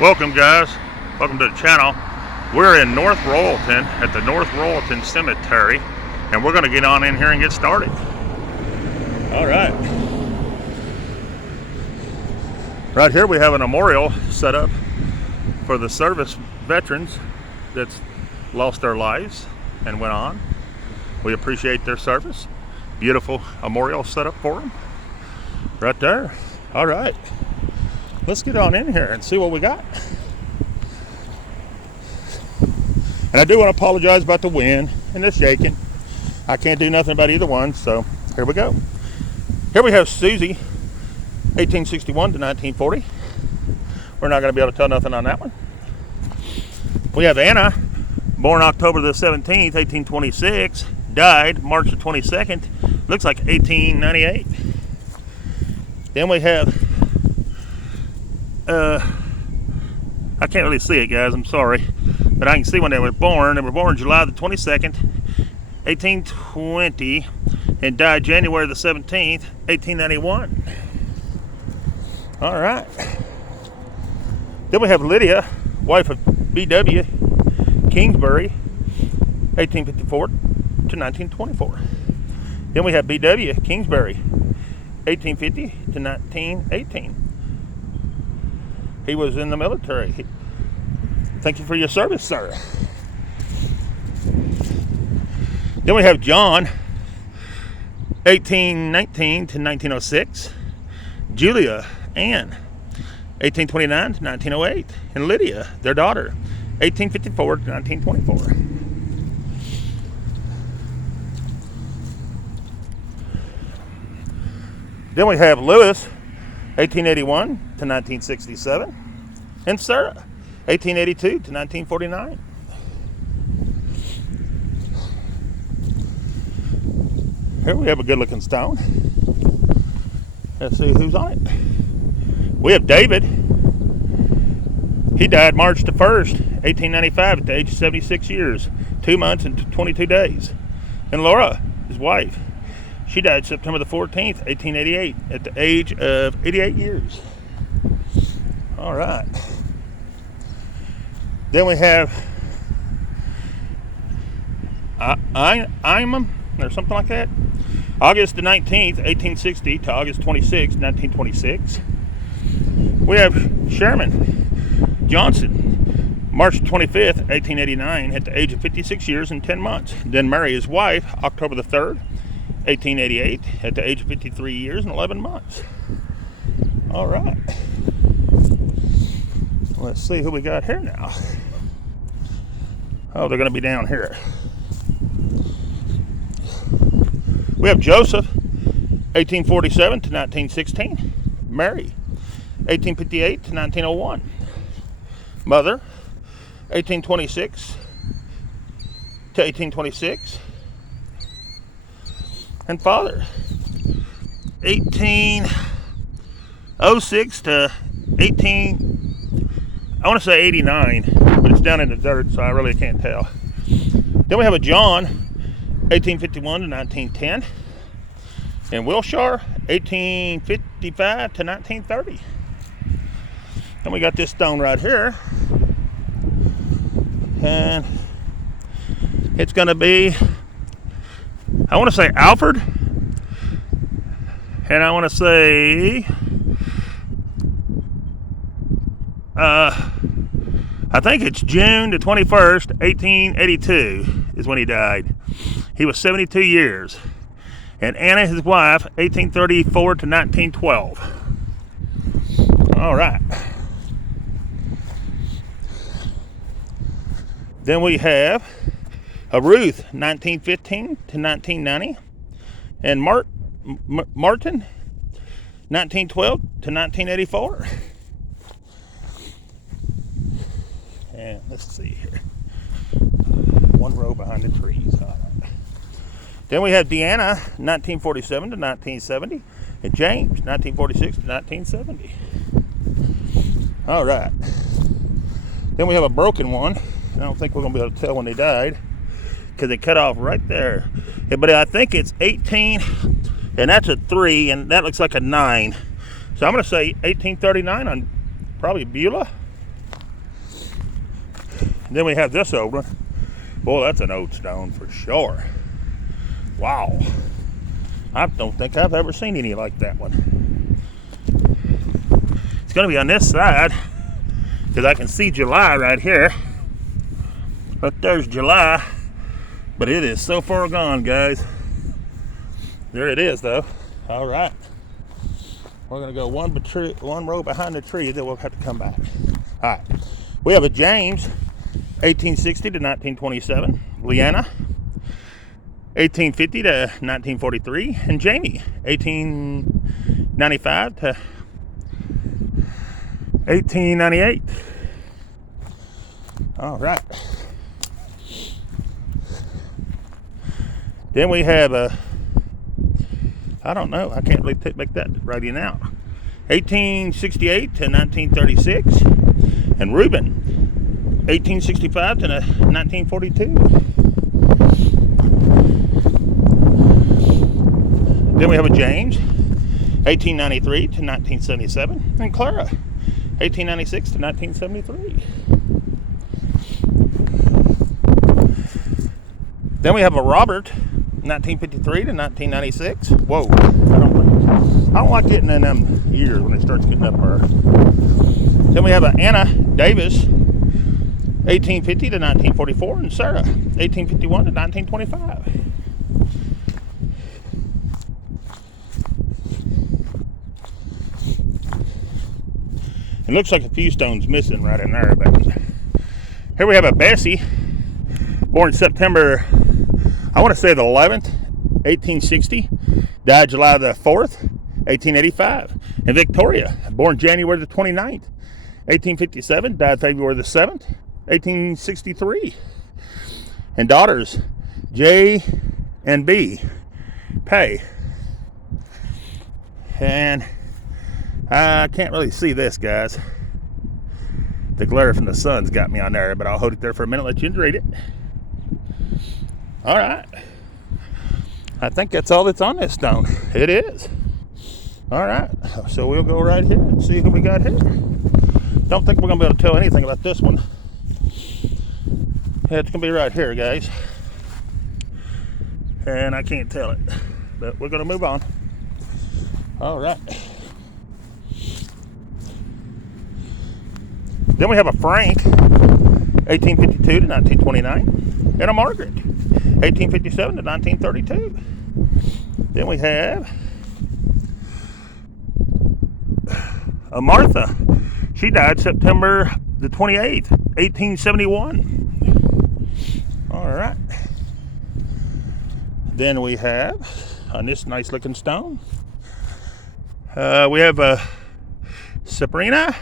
Welcome guys, welcome to the channel. We're in North Royalton at the North Royalton Cemetery, and we're going to get on in here and get started. All right. Right here we have a memorial set up for the service veterans that's lost their lives and went on. We appreciate their service. Beautiful memorial set up for them right there. All right. Let's get on in here and see what we got. And I do want to apologize about the wind and the shaking. I can't do nothing about either one, so here we go. Here we have Susie, 1861 to 1940. We're not going to be able to tell nothing on that one. We have Anna, born October the 17th, 1826, died March the 22nd, looks like 1898. Then we have I can't really see it, guys, I'm sorry, but I can see when they were born. They were born July the 22nd, 1820, and died January the 17th, 1891. All right. Then we have Lydia, wife of B.W. Kingsbury, 1854 to 1924. Then we have B.W. Kingsbury, 1850 to 1918. He was in the military. Thank you for your service, sir. Then we have John, 1819 to 1906. Julia Ann, 1829 to 1908. And Lydia, their daughter, 1854 to 1924. Then we have Lewis, 1881 to 1967, and Sarah, 1882 to 1949. Here we have a good looking stone. Let's see who's on it. We have David. He died March the 1st, 1895 at the age of 76 years, 2 months and 22 days. And Laura, his wife, she died September the 14th, 1888 at the age of 88 years. All right. Then we have Imam or something like that. August the 19th, 1860 to August 26th, 1926. We have Sherman Johnson, March 25th, 1889 at the age of 56 years and 10 months. Then Mary, his wife, October the 3rd, 1888 at the age of 53 years and 11 months. All right. Let's see who we got here now. Oh, they're going to be down here. We have Joseph, 1847 to 1916. Mary, 1858 to 1901. Mother, 1826 to 1826. And father, 1806 to 89, but it's down in the dirt, so I really can't tell. Then we have a John, 1851 to 1910, and Wilshire, 1855 to 1930. Then we got this stone right here, and it's going to be, I want to say Alfred, and I want to say, I think it's June the 21st, 1882 is when he died. He was 72 years. And Anna, his wife, 1834 to 1912. All right. Then we have a Ruth, 1915 to 1990, and Martin, 1912 to 1984. And let's see here. One row behind the trees. All right. Then we have Deanna, 1947 to 1970, and James, 1946 to 1970. All right. Then we have a broken one. I don't think we're going to be able to tell when they died, because they cut off right there. But I think it's 18, and that's a 3, and that looks like a 9. So I'm going to say 1839 on probably Beulah. Then we have this old one. Boy, that's an old stone for sure. Wow. I don't think I've ever seen any like that one. It's going to be on this side because I can see July right here. But there's July. But it is so far gone, guys. There it is, though. All right. We're going to go one row behind the tree, then we'll have to come back. All right. We have a James, 1860 to 1927. Leanna, 1850 to 1943. And Jamie, 1895 to 1898. All right. Then we have a, I don't know, I can't really make that writing out. 1868 to 1936. And Reuben, 1865 to 1942. Then we have a James, 1893 to 1977. And Clara, 1896 to 1973. Then we have a Robert, 1953 to 1996. Whoa, I don't like getting in them years when it starts getting up there. Then we have a Anna Davis, 1850 to 1944, and Sarah, 1851 to 1925. It looks like a few stones missing right in there, but here we have a Bessie, born September, I want to say the 11th, 1860, died July the 4th, 1885. And Victoria, born January the 29th, 1857, died February the 7th, 1863. And daughters, J and B, Pay. And I can't really see this, guys. The glare from the sun's got me on there, but I'll hold it there for a minute, let you read it. All right. I think that's all that's on this stone. It is. All right. So we'll go right here and see who we got here. Don't think we're going to be able to tell anything about this one. Yeah, it's going to be right here, guys. And I can't tell it. But we're going to move on. All right. Then we have a Frank, 1852 to 1929. And a Margaret, 1857 to 1932. Then we have a Martha. She died September the 28th, 1871. All right. Then we have, on this nice looking stone, we have a Sabrina,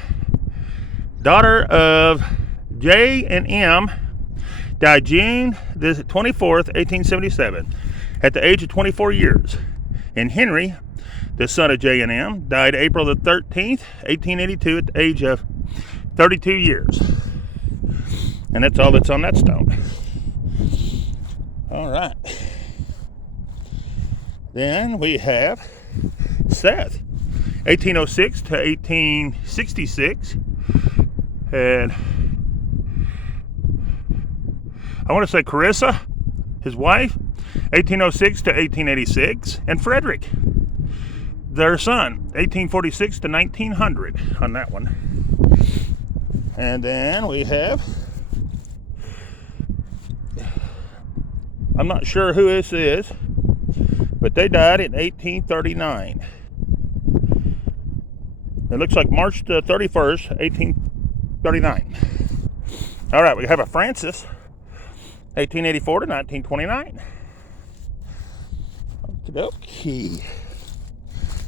daughter of J and M, died June the 24th, 1877, at the age of 24 years. And Henry, the son of J and M, died April the 13th, 1882, at the age of 32 years. And that's all that's on that stone. All right. Then we have Seth, 1806 to 1866. And I want to say Carissa, his wife, 1806 to 1886. And Frederick, their son, 1846 to 1900 on that one. And then we have, I'm not sure who this is, but they died in 1839. It looks like March the 31st, 1839. All right, we have a Francis, 1884 to 1929. Okay.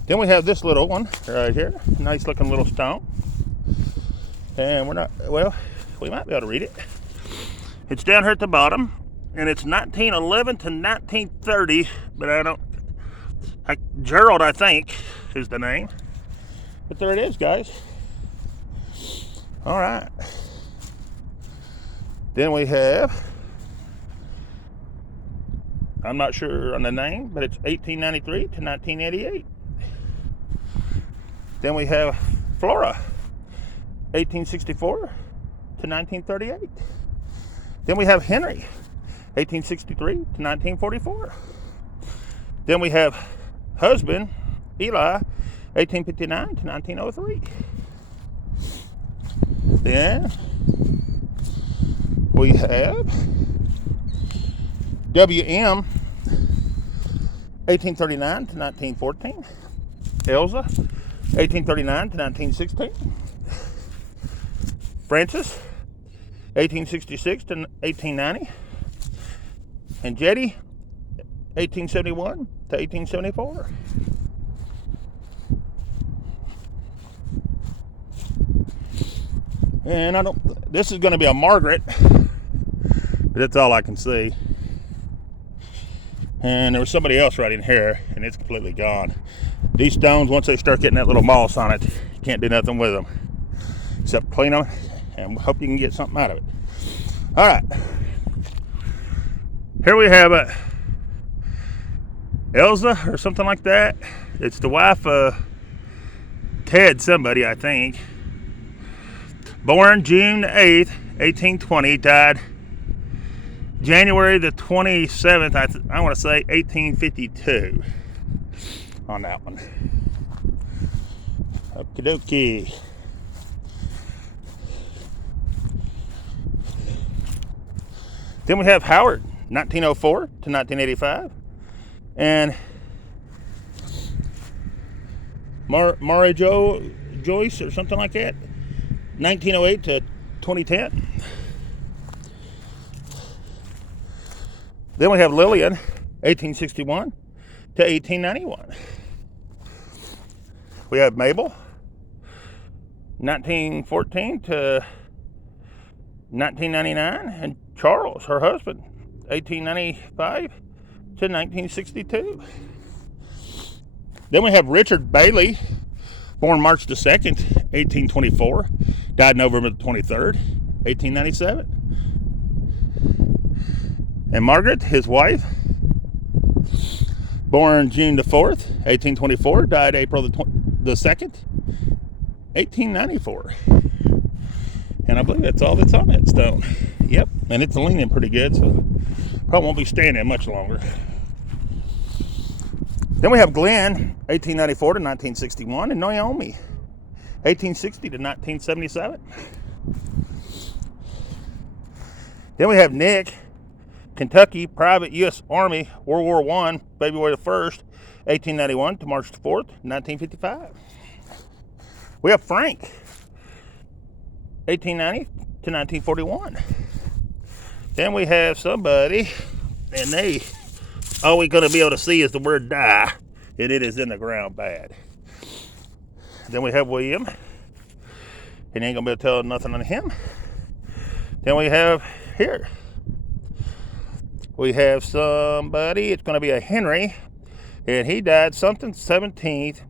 Then we have this little one right here. Nice looking little stone. And we're not, well, we might be able to read it. It's down here at the bottom. And it's 1911 to 1930. But Gerald, I think, is the name. But there it is, guys. All right. Then we have, I'm not sure on the name, but it's 1893 to 1988. Then we have Flora, 1864 to 1938. Then we have Henry, 1863 to 1944. Then we have husband, Eli, 1859 to 1903. Then we have W.M., 1839 to 1914. Elza, 1839 to 1916. Francis, 1866 to 1890. And Jetty, 1871 to 1874. And this is going to be a Margaret, but that's all I can see. And there was somebody else right in here, and it's completely gone. These stones, once they start getting that little moss on it, you can't do nothing with them except clean them and hope you can get something out of it. All right, here we have a Elza or something like that. It's the wife of Ted somebody, I think. Born June 8th, 1820, died January the 27th, I want to say 1852 on that one. Okie dokie. Then we have Howard, 1904 to 1985. And Mara Joyce or something like that, 1908 to 2010. Then we have Lillian, 1861 to 1891. We have Mabel, 1914 to 1999, and Charles, her husband, 1895 to 1962. Then we have Richard Bailey, born March the 2nd, 1824, died November the 23rd, 1897. And Margaret, his wife, born June the 4th, 1824, died April the 2nd, 1894. And I believe that's all that's on that stone. Yep, and it's leaning pretty good, so probably won't be standing much longer. Then we have Glenn, 1894 to 1961, and Naomi, 1860 to 1977. Then we have Nick, Kentucky, Private U.S. Army, World War I, February the 1st, 1891 to March the 4th, 1955. We have Frank, 1890 to 1941. Then we have somebody, and all we're going to be able to see is the word die, and it is in the ground bad. Then we have William, and ain't going to be able to tell nothing on him. Then we have here, we have somebody, it's going to be a Henry, and he died something 17th,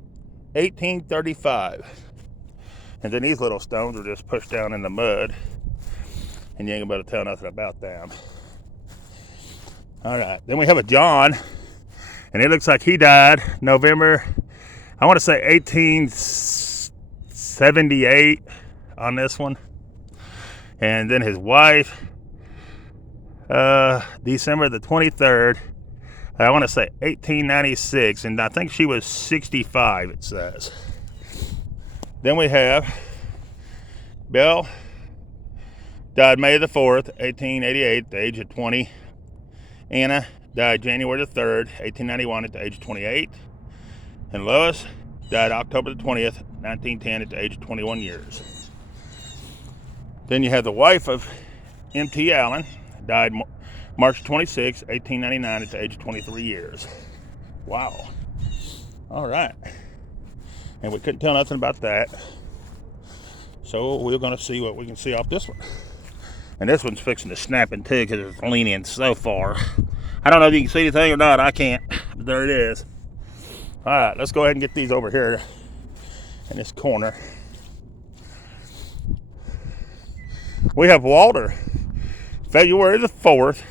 1835. And then these little stones are just pushed down in the mud, and you ain't going to be able to tell nothing about them. All right, then we have a John, and it looks like he died November, I want to say 1878 on this one. And then his wife, December the 23rd, I want to say 1896, and I think she was 65, it says. Then we have Belle, died May the 4th, 1888, at the age of 20. Anna died January the 3rd, 1891, at the age of 28. And Lois died October the 20th, 1910, at the age of 21 years. Then you have the wife of M.T. Allen, died March 26, 1899, at the age of 23 years. Wow. All right. And we couldn't tell nothing about that. So we're going to see what we can see off this one. And this one's fixing to snap in two because it's leaning so far. I don't know if you can see anything or not. I can't. But there it is. All right, let's go ahead and get these over here in this corner. We have Walter, February the 4th,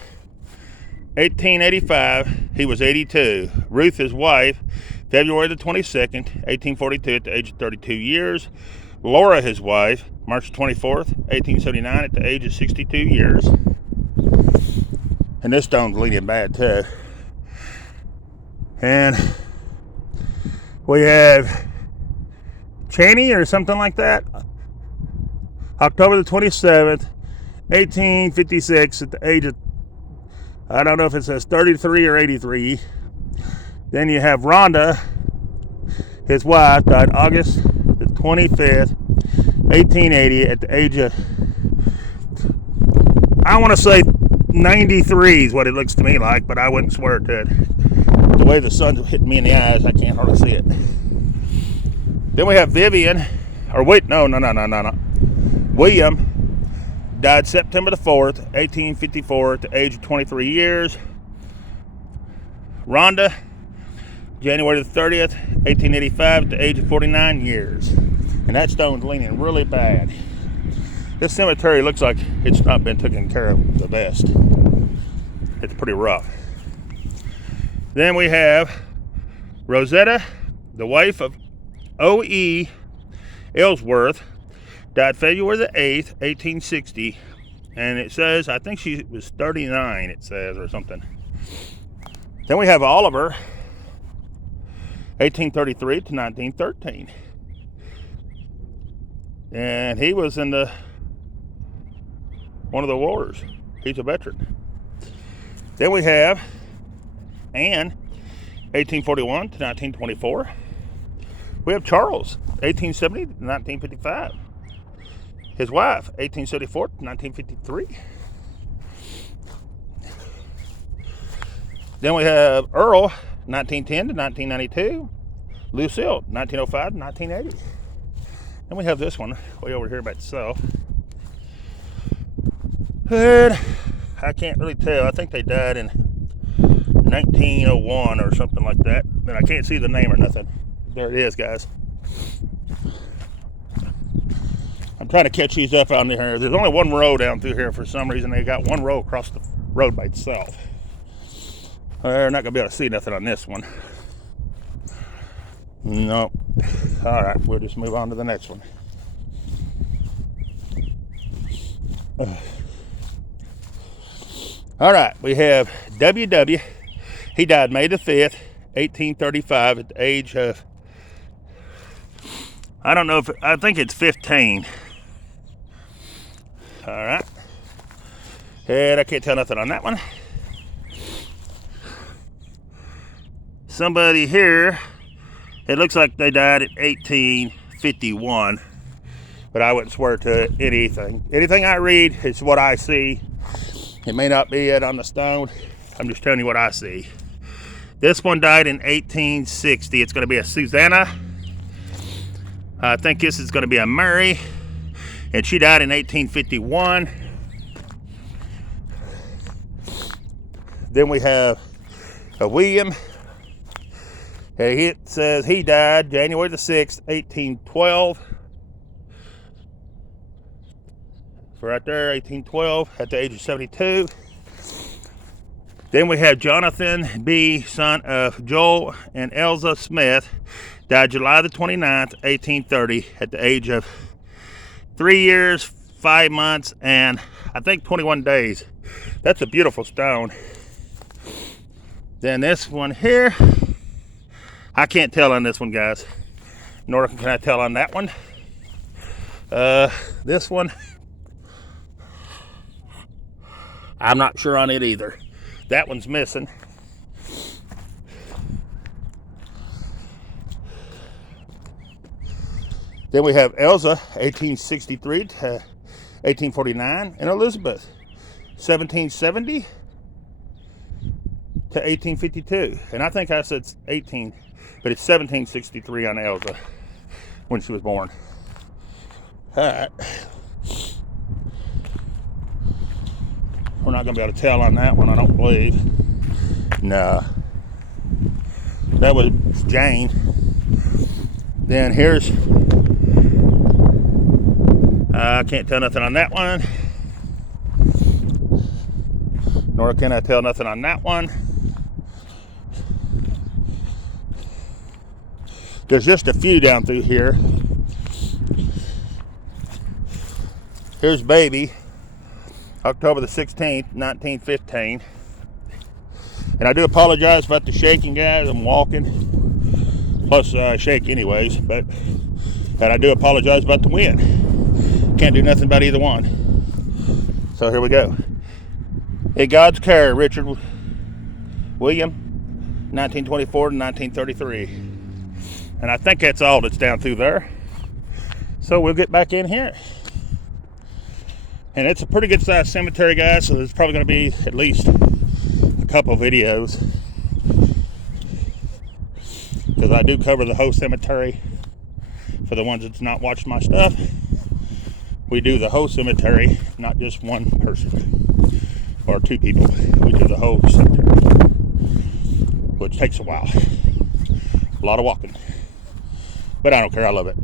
1885. He was 82. Ruth, his wife, February the 22nd, 1842, at the age of 32 years. Laura, his wife, March 24th, 1879, at the age of 62 years. And this stone's leaning bad too. And we have Cheney or something like that. October the 27th, 1856, at the age of, I don't know if it says 33 or 83. Then you have Rhonda, his wife, died August the 25th, 1880, at the age of, I want to say 93 is what it looks to me like, but I wouldn't swear to it. The way the sun's hitting me in the eyes, I can't hardly see it. Then we have Vivian, or wait, no. William died September the 4th, 1854, at the age of 23 years. Rhonda, January the 30th, 1885, at the age of 49 years. And that stone's leaning really bad. This cemetery looks like it's not been taken care of the best. It's pretty rough. Then we have Rosetta, the wife of O.E. Ellsworth, died February the 8th, 1860. And it says, I think she was 39, it says, or something. Then we have Oliver, 1833 to 1913. And he was in one of the wars. He's a veteran. Then we have Anne, 1841 to 1924. We have Charles, 1870 to 1955. His wife, 1874 to 1953. Then we have Earl, 1910 to 1992. Lucille, 1905 to 1980. Then we have this one way over here by itself. And I can't really tell. I think they died in 1901 or something like that. And I can't see the name or nothing. There it is, guys. I'm trying to catch these up out here. There's only one row down through here for some reason. They got one row across the road by itself. They're not going to be able to see nothing on this one. Nope. All right, we'll just move on to the next one. All right, we have W.W. He died May the 5th, 1835, at the age of, I don't know if, I think it's 15. All right. And I can't tell nothing on that one. Somebody here, it looks like they died at 1851, but I wouldn't swear to anything. Anything I read is what I see. It may not be it on the stone. I'm just telling you what I see. This one died in 1860. It's going to be a Susanna. I think this is going to be a Mary, and she died in 1851. Then we have a William. It says he died January the 6th, 1812. So right there, 1812, at the age of 72. Then we have Jonathan B., son of Joel and Elza Smith, died July the 29th, 1830, at the age of 3 years, 5 months, and I think 21 days. That's a beautiful stone. Then this one here, I can't tell on this one, guys. Nor can I tell on that one. This one, I'm not sure on it either. That one's missing. Then we have Elza, 1863 to 1849, and Elizabeth, 1770 to 1852. And I think I said 18, but it's 1763 on Elza when she was born. All right. We're not going to be able to tell on that one, I don't believe. No. That was Jane. Then here's, I can't tell nothing on that one. Nor can I tell nothing on that one. There's just a few down through here. Here's baby. October the 16th, 1915. And I do apologize about the shaking, guys. I'm walking. Plus, I shake anyways. And I do apologize about the wind. Can't do nothing about either one. So here we go. In God's Care, Richard William, 1924 to 1933. And I think that's all that's down through there. So we'll get back in here. And it's a pretty good sized cemetery, guys, so there's probably going to be at least a couple videos. Because I do cover the whole cemetery. For the ones that's not watched my stuff, we do the whole cemetery, not just one person or two people. We do the whole cemetery, which takes a while. A lot of walking. But I don't care, I love it.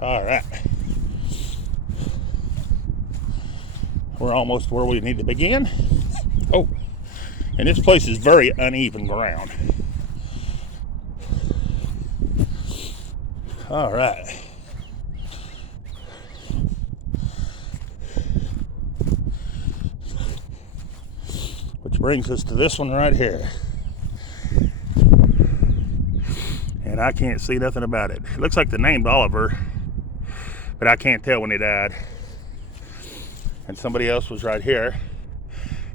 All right. We're almost where we need to begin. Oh, and this place is very uneven ground. All right. Which brings us to this one right here. And I can't see nothing about it. It looks like the name Oliver, but I can't tell when he died. And somebody else was right here,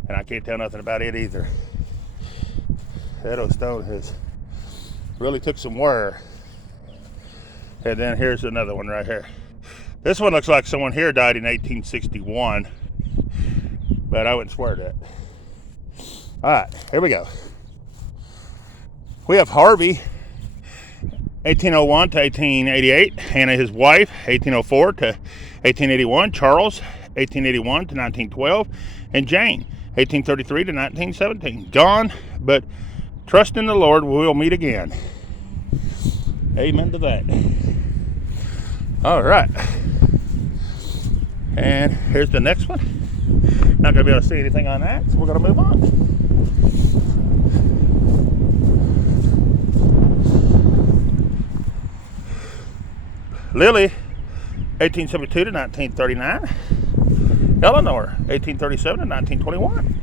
and I can't tell nothing about it either. That old stone has really took some wear. And then here's another one right here. This one looks like someone here died in 1861, but I wouldn't swear to it. All right, here we go. We have Harvey, 1801 to 1888. Hannah, his wife, 1804 to 1881. Charles, 1881 to 1912. And Jane, 1833 to 1917. Gone, but trust in the Lord, we'll meet again. Amen to that. All right. And here's the next one. Not going to be able to see anything on that, so we're going to move on. Lily, 1872 to 1939. Eleanor, 1837 to 1921.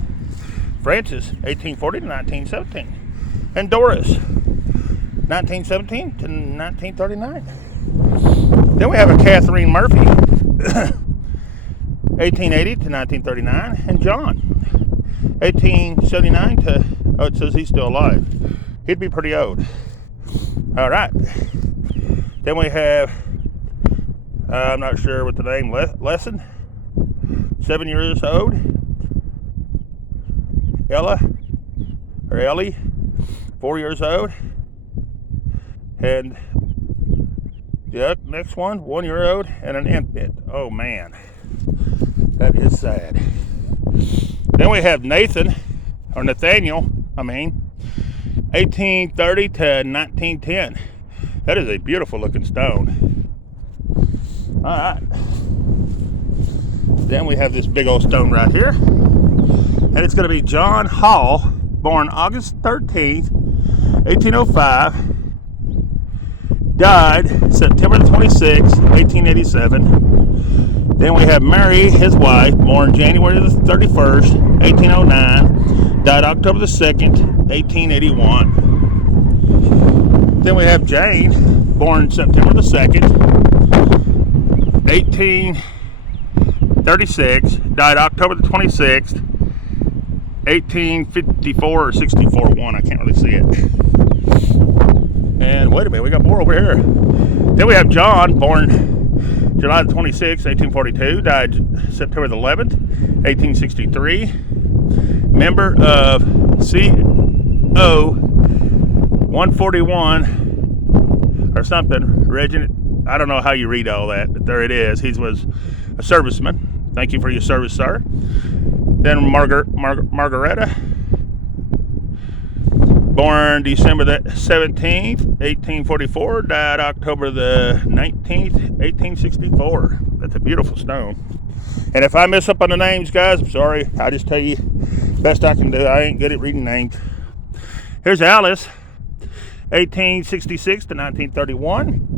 Francis, 1840 to 1917. And Doris, 1917 to 1939. Then we have a Catherine Murphy, 1880 to 1939. And John, 1879 to, oh, it says he's still alive. He'd be pretty old. All right. Then we have, I'm not sure what the name, Lesson, 7 years old. Ellie, 4 years old. And the next one, 1 year old, and an infant. Oh man, that is sad. Then we have Nathaniel, 1830 to 1910. That is a beautiful looking stone. All right. Then we have this big old stone right here. And it's going to be John Hall, born August 13th, 1805. Died September 26th, 1887. Then we have Mary, his wife, born January the 31st, 1809. Died October the 2nd, 1881. Then we have Jane, born September the 2nd, 1836. Died October the 26th, 1854 or 64 1. I can't really see it. And wait a minute, we got more over here. Then we have John, born July the 26th, 1842. Died September the 11th, 1863. Member of CO 141 or something. Regiment. I don't know how you read all that, but there it is. He was a serviceman. Thank you for your service, sir. Then Margaretta, born December the 17th, 1844, died October the 19th, 1864. That's a beautiful stone. And if I mess up on the names, guys, I'm sorry. I just tell you best I can do. I ain't good at reading names. Here's Alice, 1866 to 1931.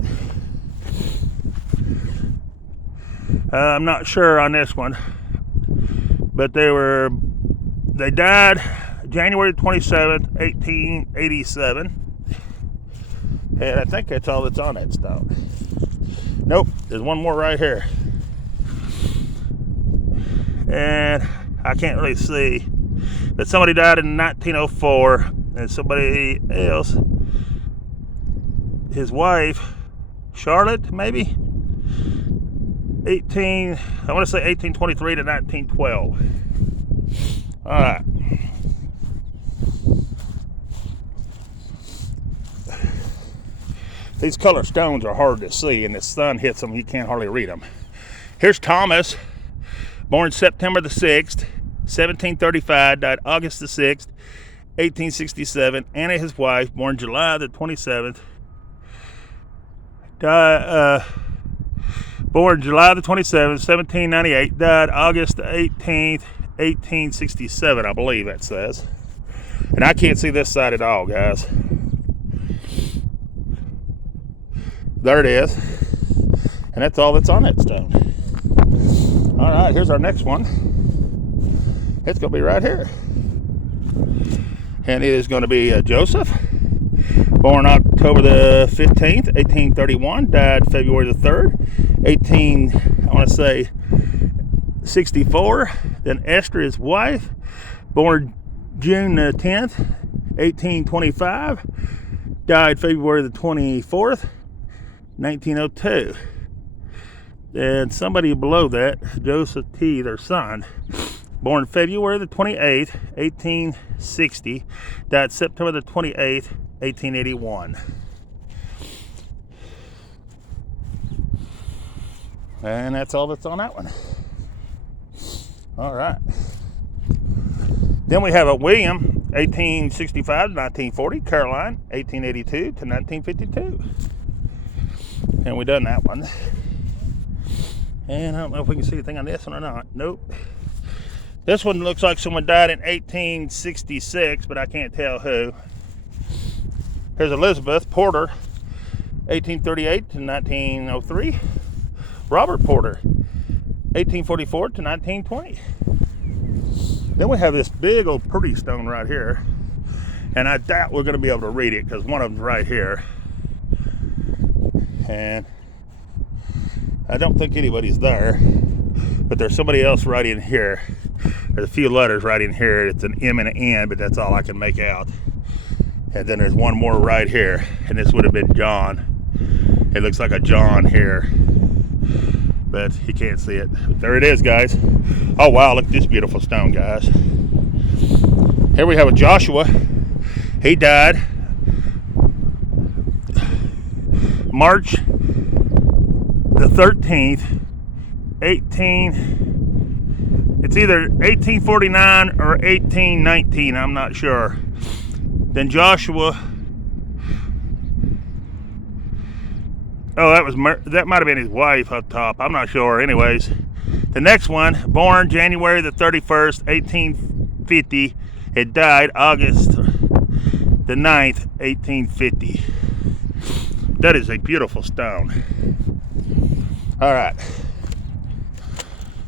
I'm not sure on this one, but they died January 27th, 1887. And I think that's all that's on that stone. Nope, there's one more right here. And I can't really see. But somebody died in 1904, and somebody else, his wife, Charlotte, maybe? I want to say 1823 to 1912. All right. These color stones are hard to see, and the sun hits them, you can't hardly read them. Here's Thomas, born September the 6th, 1735, died August the 6th, 1867. Anna, his wife, born July the 27th, born July the 27th, 1798, died August the 18th, 1867, I believe that says. And I can't see this side at all, guys. There it is. And that's all that's on that stone. All right, here's our next one. It's going to be right here. And it is going to be Joseph, born October the 15th, 1831, died February the 3rd, 64. Then Esther, his wife, born June the 10th, 1825, died February the 24th, 1902. And somebody below that, Joseph T., their son, born February the 28th, 1860, died September the 28th, 1881. And that's all that's on that one. All right. Then we have a William, 1865 to 1940, Caroline, 1882 to 1952. And we done that one. And I don't know if we can see anything on this one or not. Nope. This one looks like someone died in 1866, but I can't tell who. Here's Elizabeth Porter, 1838 to 1903. Robert Porter, 1844 to 1920. Then we have this big old pretty stone right here. And I doubt we're going to be able to read it because one of them's right here. And I don't think anybody's there. But there's somebody else right in here. There's a few letters right in here. It's an M and an N, but that's all I can make out. And then there's one more right here. And this would have been John. It looks like a John here. But you can't see it. But there it is, guys. Oh, wow. Look at this beautiful stone, guys. Here we have a Joshua. He died March the 13th, it's either 1849 or 1819, I'm not sure. Then Joshua, that might have been his wife up top, I'm not sure. Anyways, the next one, born January the 31st, 1850, it died August the 9th, 1850. That is a beautiful stone. All right.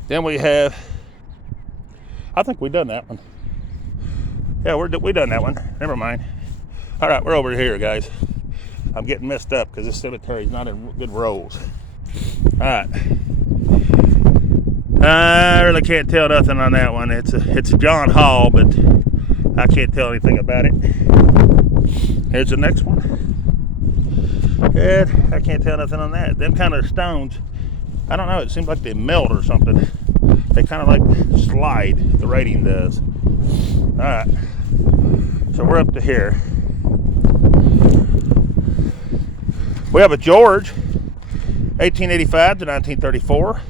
Then we have, I think we done that one. Yeah, we done that one. Never mind. All right, we're over here, guys. I'm getting messed up because this cemetery is not in good rows. All right. I really can't tell nothing on that one. It's a John Hall, but I can't tell anything about it. Here's the next one. And I can't tell nothing on that. Them kind of stones, I don't know, it seems like they melt or something. They kind of like slide, the writing does. Alright, so we're up to here. We have a George, 1885 to 1934.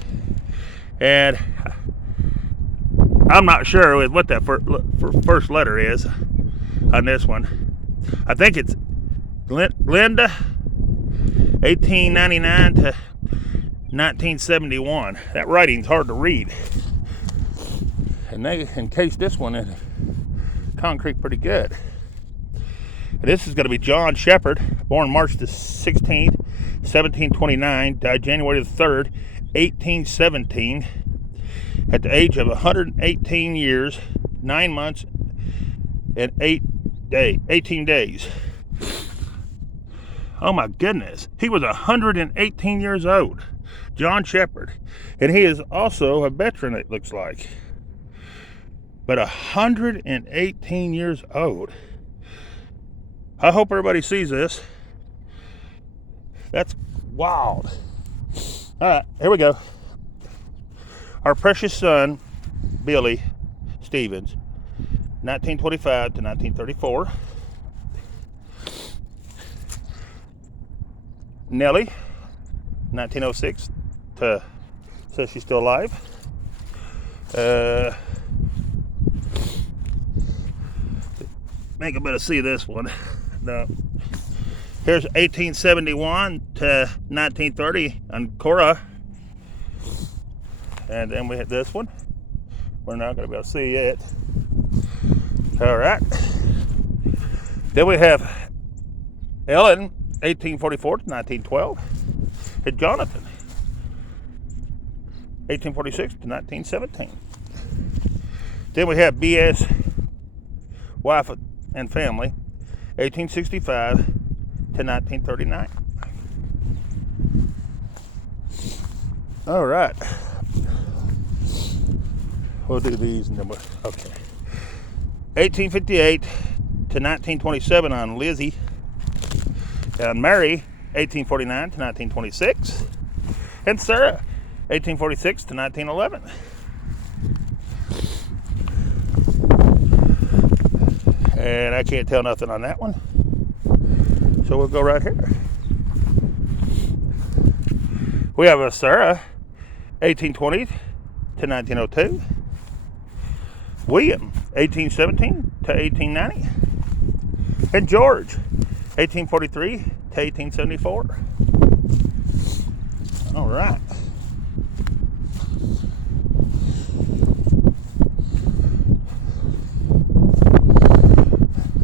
And I'm not sure what that first letter is on this one. I think it's Glenda, 1899 to 1971. That writing's hard to read. And they encased this one in concrete pretty good. And this is going to be John Shepherd, born March the 16th, 1729, died January the 3rd, 1817, at the age of 118 years, 9 months, and 18 days. Oh my goodness, he was 118 years old, John Shepherd, and he is also a veteran, it looks like. But 118 years old. I hope everybody sees this. That's wild. All right, here we go. Our precious son, Billy Stevens, 1925 to 1934. Nellie, 1906 to, says she's still alive. Make a bit of see this one. No. Here's 1871 to 1930 on Cora. And then we have this one. We're not going to be able to see it. All right. Then we have Ellen, 1844 to 1912. And Jonathan, 1846 to 1917. Then we have B.S. wife and family, 1865 to 1939. All right. We'll do these and then we'll, okay. 1858 to 1927 on Lizzie. And Mary, 1849 to 1926. And Sarah, 1846 to 1911. And I can't tell nothing on that one. So we'll go right here. We have a Sarah, 1820 to 1902. William, 1817 to 1890. And George, 1843 to 1874. All right.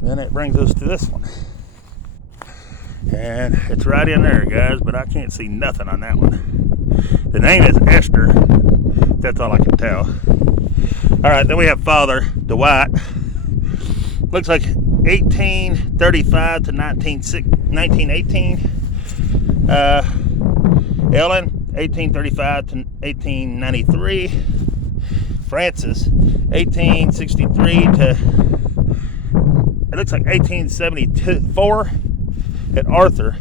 Then it brings us to this one. And it's right in there, guys, but I can't see nothing on that one. The name is Esther. That's all I can tell. All right, then we have Father Dwight. Looks like 1835 to 1918. Ellen, 1835 to 1893. Francis, 1863 to, it looks like 1874. And Arthur,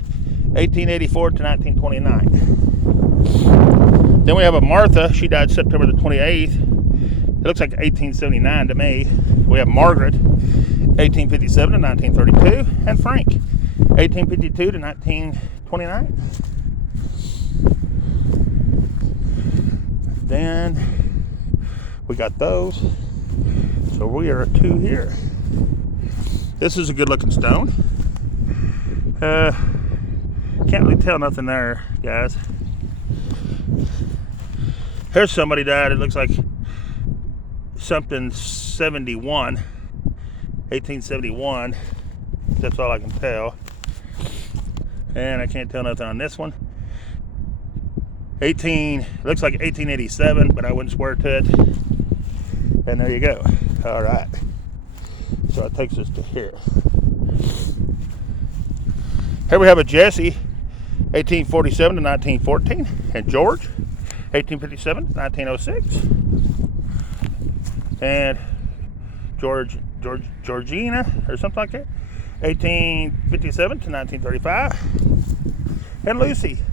1884 to 1929. Then we have a Martha. She died September the 28th. It looks like 1879 to me. We have Margaret, 1857 to 1932. And Frank, 1852 to 1929. Then we got those. So we are at 2 here. This is a good looking stone. Can't really tell nothing there, guys. Here's somebody died. It looks like something 71, 1871. That's all I can tell. And I can't tell nothing on this one. Looks like 1887, but I wouldn't swear to it. And there you go. All right. So it takes us to here. Here we have a Jesse, 1847 to 1914, and George, 1857 to 1906, and Georgina, or something like that, 1857 to 1935, and Lucy,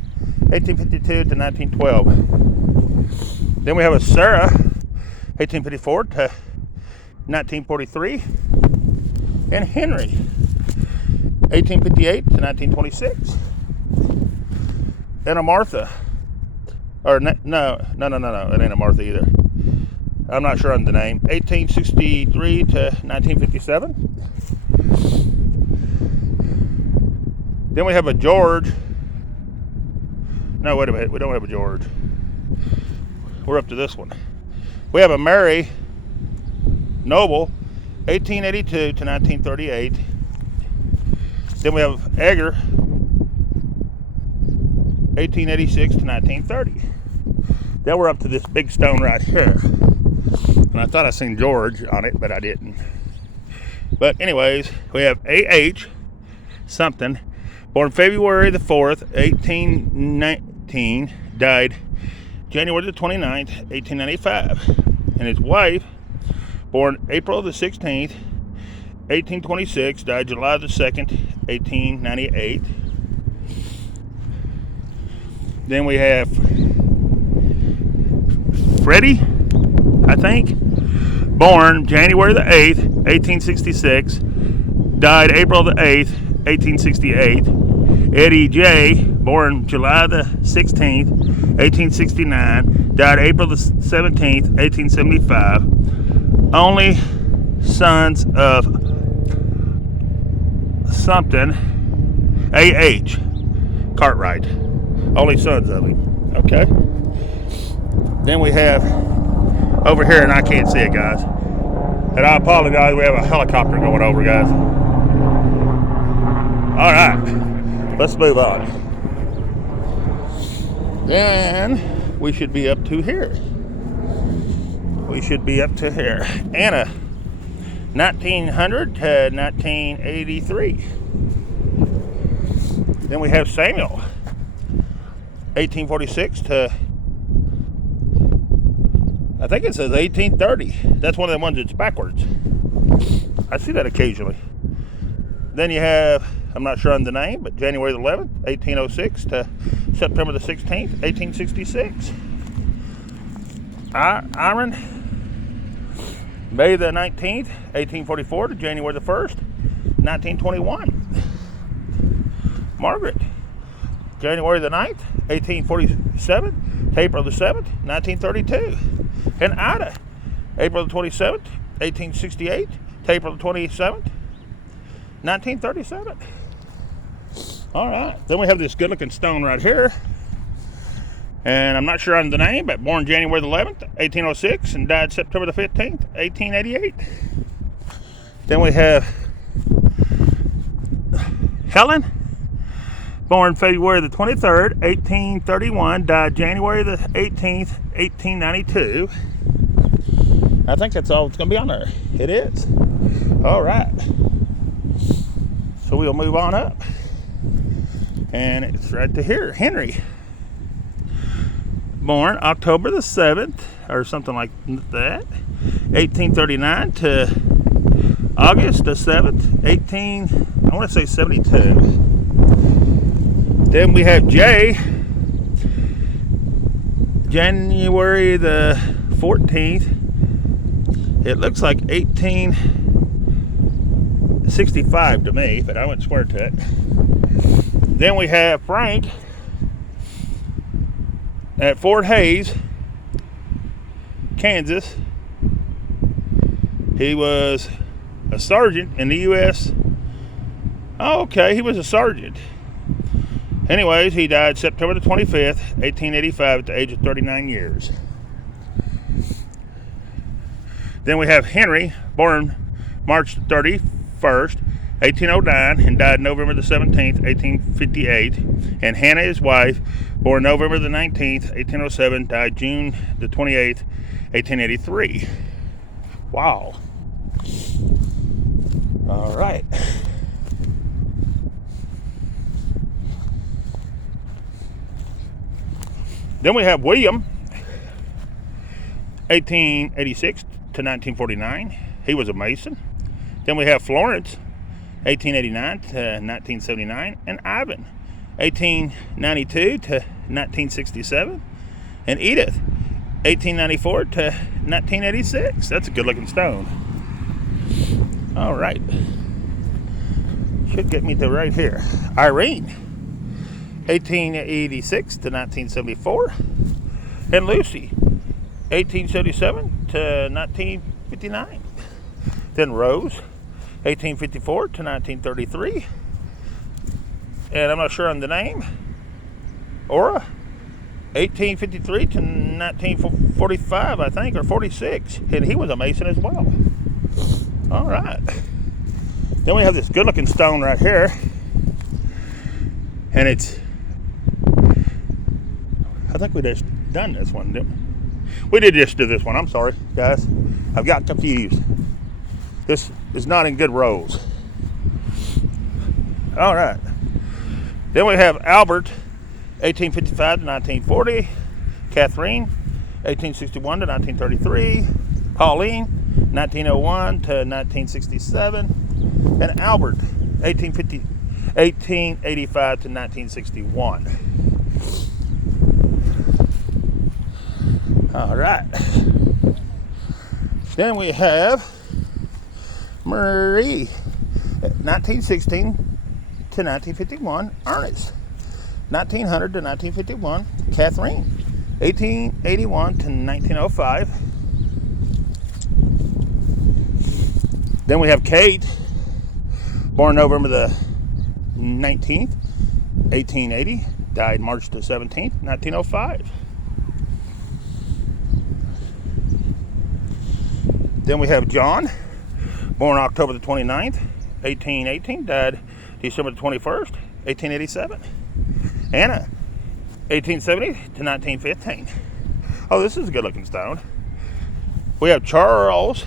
1852 to 1912. Then we have a Sarah, 1854 to 1943, and Henry, 1858 to 1926. And a Martha. Or no, it ain't a Martha either. I'm not sure on the name. 1863 to 1957. Then we have a George. No, wait a minute. We don't have a George. We're up to this one. We have a Mary Noble, 1882 to 1938. Then we have Egger, 1886 to 1930. Then we're up to this big stone right here. And I thought I seen George on it, but I didn't. But anyways, we have A.H. something, born February the 4th, 1819, died January the 29th, 1895. And his wife, born April the 16th, 1826, died July the 2nd, 1898. Then we have Freddie, I think, born January the 8th, 1866, died April the 8th, 1868. Eddie J., born July the 16th, 1869, died April the 17th, 1875. Only sons of something, A.H. Cartwright. Only sons of him. Okay. Then we have over here, and I can't see it, guys. And I apologize, we have a helicopter going over, guys. All right, let's move on. Then we should be up to here. Anna, 1900 to 1983. Then we have Samuel, 1846 to, I think it says 1830. That's one of the ones that's backwards. I see that occasionally. Then you have, I'm not sure on the name, but January the 11th, 1806 to September the 16th, 1866. Aaron, May the 19th, 1844 to January the 1st, 1921. Margaret, January the 9th, 1847 to April the 7th, 1932. And Ida, April the 27th, 1868 to April the 27th, 1937. All right. Then we have this good-looking stone right here. And I'm not sure on the name, but born January the 11th, 1806, and died September the 15th, 1888. Then we have Helen, born February the 23rd, 1831, died January the 18th, 1892. I think that's all that's going to be on there. It is. All right. So we'll move on up. And it's right to here. Henry, born October the 7th, or something like that, 1839 to August the 7th, 72. Then we have Jay, January the 14th. It looks like 1865 to me, but I went square to it. Then we have Frank at Fort Hays, Kansas. He was a sergeant in the U.S. Oh, okay, he was a sergeant. Anyways, he died September the 25th, 1885 at the age of 39 years. Then we have Henry, born March 31st, 1809, and died November the 17th, 1858. And Hannah, his wife, born November the 19th, 1807, died June the 28th, 1883. Wow. All right. Then we have William, 1886 to 1949. He was a Mason. Then we have Florence, 1889 to 1979. And Ivan, 1892 to 1967. And Edith, 1894 to 1986. That's a good looking stone. All right. Should get me to right here. Irene, 1886 to 1974. And Lucy, 1877 to 1959. Then Rose, 1854 to 1933. And I'm not sure on the name. Aura, 1853 to 1945, I think, or 46. And he was a Mason as well. All right. Then we have this good looking stone right here. And it's, I think we just done this one, didn't we? We did just do this one. I'm sorry, guys. I've got confused. This is not in good rows. All right. Then we have Albert, 1855 to 1940. Catherine, 1861 to 1933. Pauline, 1901 to 1967. And Albert, 1885 to 1961. All right. Then we have Marie, 1916 to 1951. Ernest, 1900 to 1951. Catherine, 1881 to 1905. Then we have Kate, born November the 19th, 1880. Died March the 17th, 1905. Then we have John, born October the 29th, 1818. Died December the 21st, 1887. Anna, 1870 to 1915. Oh, this is a good looking stone. We have Charles,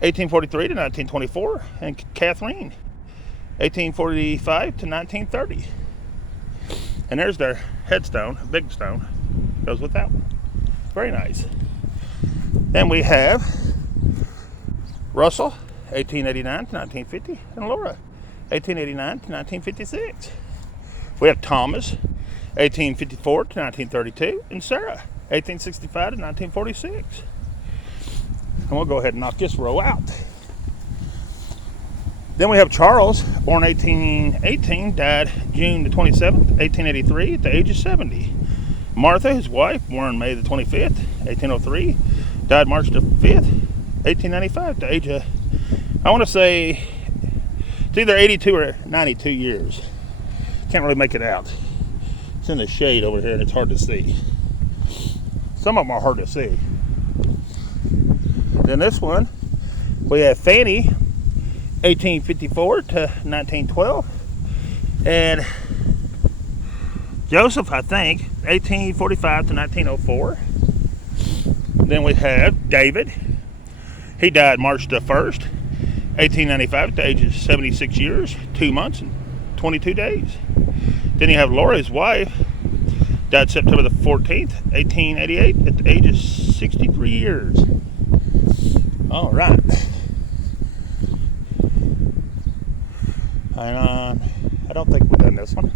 1843 to 1924. And Catherine, 1845 to 1930. And there's their headstone, a big stone. Goes with that one. Very nice. Then we have Russell, 1889 to 1950, and Laura, 1889 to 1956. We have Thomas, 1854 to 1932, and Sarah, 1865 to 1946. And we'll go ahead and knock this row out. Then we have Charles, born 1818, died June the 27th, 1883, at the age of 70. Martha, his wife, born May the 25th, 1803, died March the 5th, 1895, at the age of, I want to say, it's either 82 or 92 years. Can't really make it out. It's in the shade over here and it's hard to see. Some of them are hard to see. Then this one, we have Fanny, 1854 to 1912. And Joseph, I think, 1845 to 1904. Then we have David. He died March the 1st, 1895 at the age of 76 years, 2 months and 22 days. Then you have Laura, his wife, died September the 14th, 1888 at the age of 63 years. All right. And I don't think we've done this one.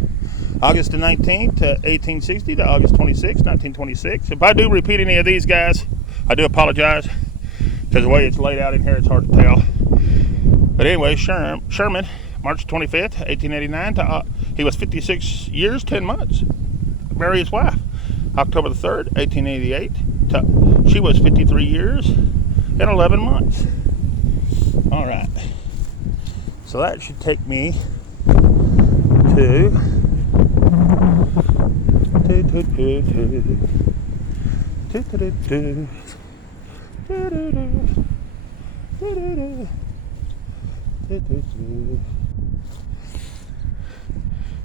August the 19th to 1860 to August 26th, 1926. If I do repeat any of these guys, I do apologize. Because the way it's laid out in here, it's hard to tell. But anyway, Sherman, March 25th, 1889, he was 56 years, 10 months. Marry his wife. October the 3rd, 1888, she was 53 years and 11 months. All right. So that should take me to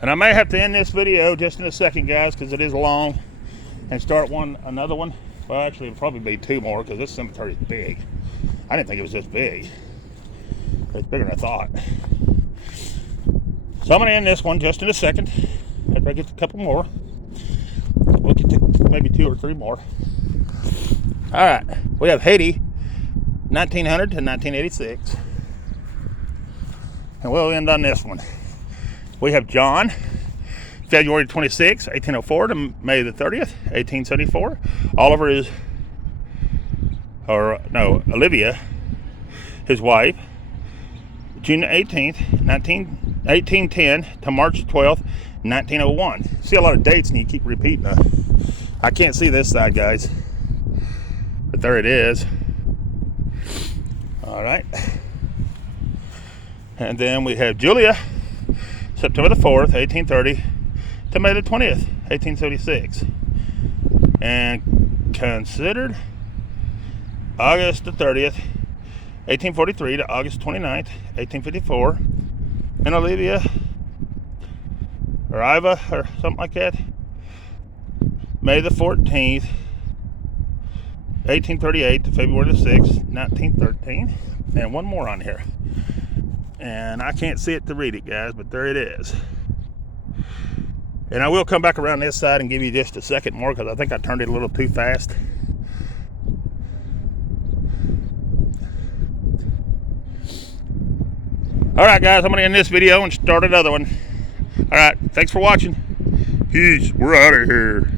and I may have to end this video just in a second, guys, because it is long, and start another one. Well, actually, it'll probably be two more because this cemetery is big. I didn't think it was this big. It's bigger than I thought. So I'm going to end this one just in a second. After I get a couple more, we'll get to maybe 2 or 3 more. All right, we have Haiti, 1900 to 1986. And we'll end on this one. We have John, February 26, 1804 to May the 30th, 1874. Olivia, his wife, June 18th, 1810 to March 12th, 1901. See a lot of dates and you keep repeating it. I can't see this side, guys. But there it is. All right. And then we have Julia, September the 4th, 1830 to May the 20th, 1876. And considered August the 30th, 1843 to August 29th, 1854. And Olivia, or Iva, or something like that, May the 14th, 1838 to February the 6th, 1913. And one more on here. And I can't see it to read it, guys, but there it is. And I will come back around this side and give you just a second more because I think I turned it a little too fast. Alright guys, I'm going to end this video and start another one. Alright, thanks for watching. Peace. We're out of here.